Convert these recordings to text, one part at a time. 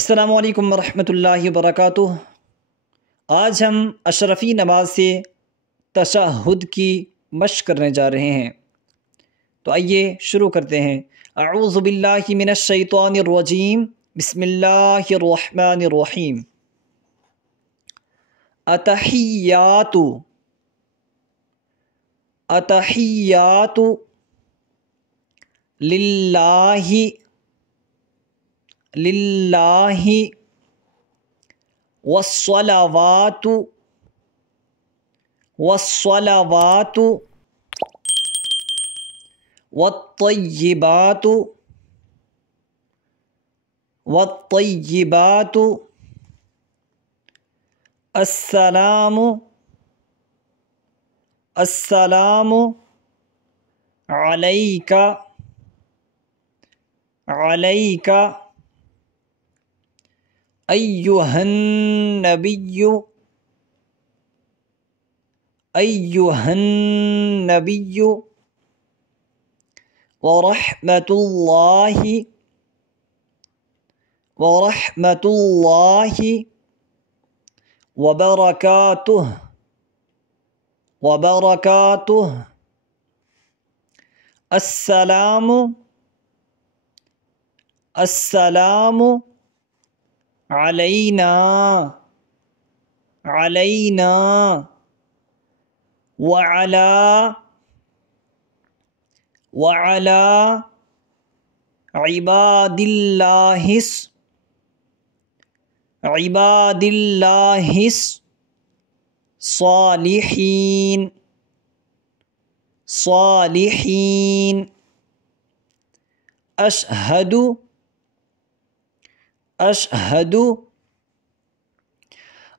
السلام علیکم ورحمۃ اللہ وبرکاتہ۔ آج ہم اشرفی نماز سے تشہد کی مشق کرنے جا رہے ہیں، تو آئیے شروع کرتے ہیں۔ اعوذ باللہ من الشیطان الرجیم، بسم اللہ الرحمن الرحیم۔ اتحیات اتحیات للہ للہ والصلوات والصلوات والطیبات والطیبات السلام السلام علیک علیک ایہا النبی ایہا النبی ورحمۃ اللہ وبرکاتہ وبرکاتہ۔ السلام السلام علینا علینا وعلی عباد اللہ الصالحین صالحین۔ اشہد اشہد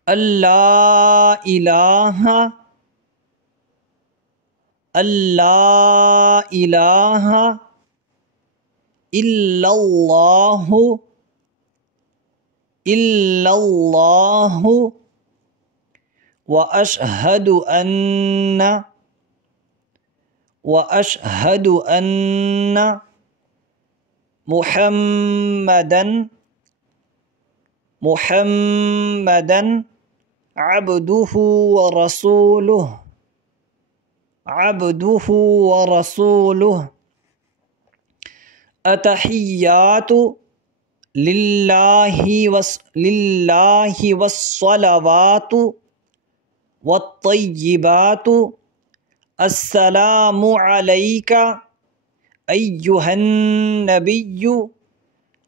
اللہ الہ اللہ الہ الا اللہ الا اللہ واشہد ان محمدا عبدہ ورسولہ۔ اتحیات للہ والصلوات والطیبات السلام علیک ایہا النبی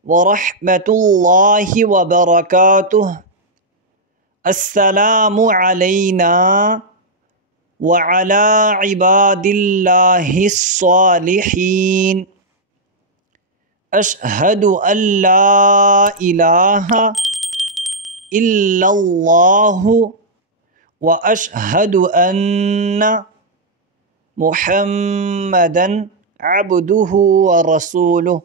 ورحمۃ اللہ وبرکاتہ۔ السلام علینا وعلی عباد اللہ الصالحین۔ اشہد ان لا الہ الا اللہ واشہد ان محمدا عبدہ ورسولہ۔